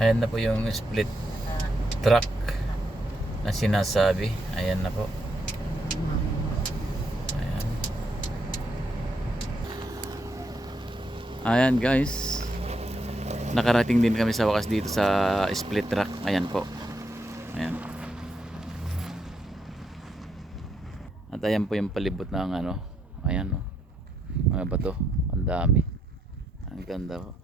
Ayan na po yung split track na sinasabi. Ayan na po. Ayan. Ayan guys. Nakarating din kami sa wakas dito sa split track. Ayan po. Ayan. At ayan po yung palibot ng ano. Ayan o. Mga bato. Ang dami. Ang ganda po.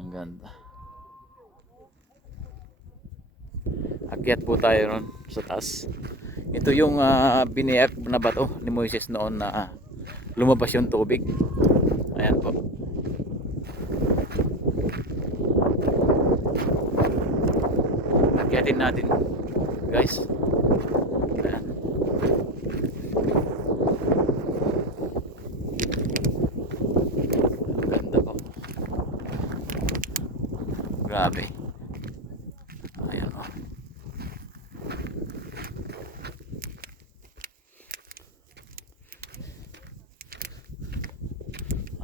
Ang ganda. Akyat po tayo ron sa taas. Ito yung biniyak na bato ni Moises noon na lumabas yung tubig. Ayan po. Akyatin natin guys. Ayan. Ganda po. Grabe. Ayan o.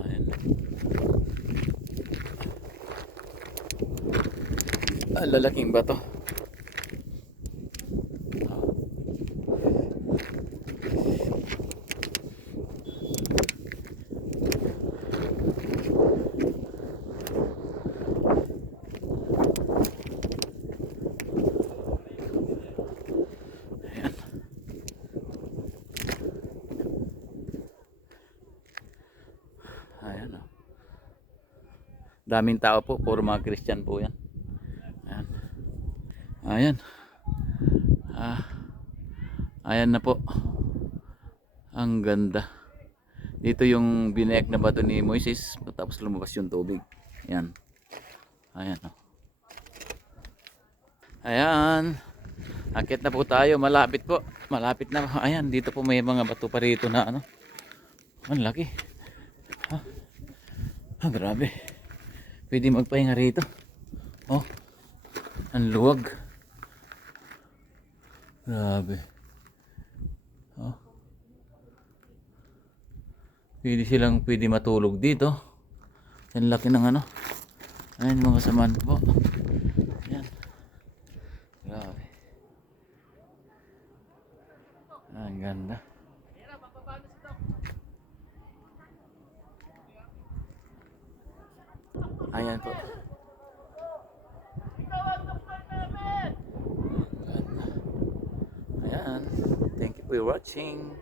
Ayan. Lalaking bato. Ayan o. Daming tao po, puro mga Christian po yan. Ayan. Ayan. Ayan na po. Ang ganda. Dito yung binayak na bato ni Moises, tapos lumabas yung tubig. Ayan. Ayan o. Ayan. Akit na po tayo, malapit po. Malapit na. Ayan, dito po may mga bato pa rito na ano. Ang laki. Grabe. Pwede magpahinga rito. Oh. Ang luwag. Grabe. Oh. Pwede matulog dito. Ang laki ng ano. Ayan mga samahan po. Ayan. Grabe. Ang ganda. Ayan po. Ayan. Thank you for watching.